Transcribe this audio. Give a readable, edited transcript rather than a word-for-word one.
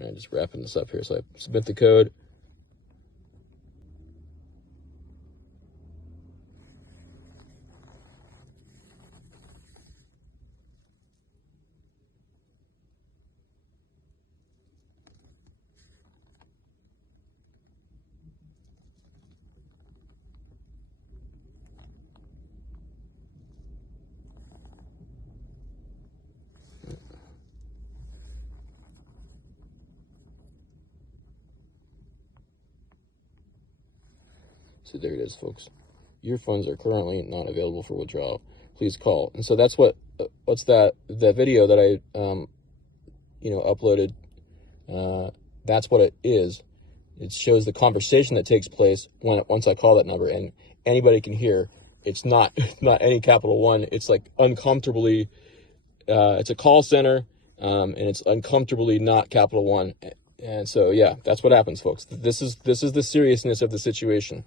And just wrapping this up here. So I submit the code. So there it is, folks. Your funds are currently not available for withdrawal. Please call. And so that's what's that video that I uploaded. That's what it is. It shows the conversation that takes place once I call that number, and anybody can hear. It's not any Capital One. It's like uncomfortably. It's a call center, and it's uncomfortably not Capital One. And so yeah, that's what happens, folks. This is the seriousness of the situation.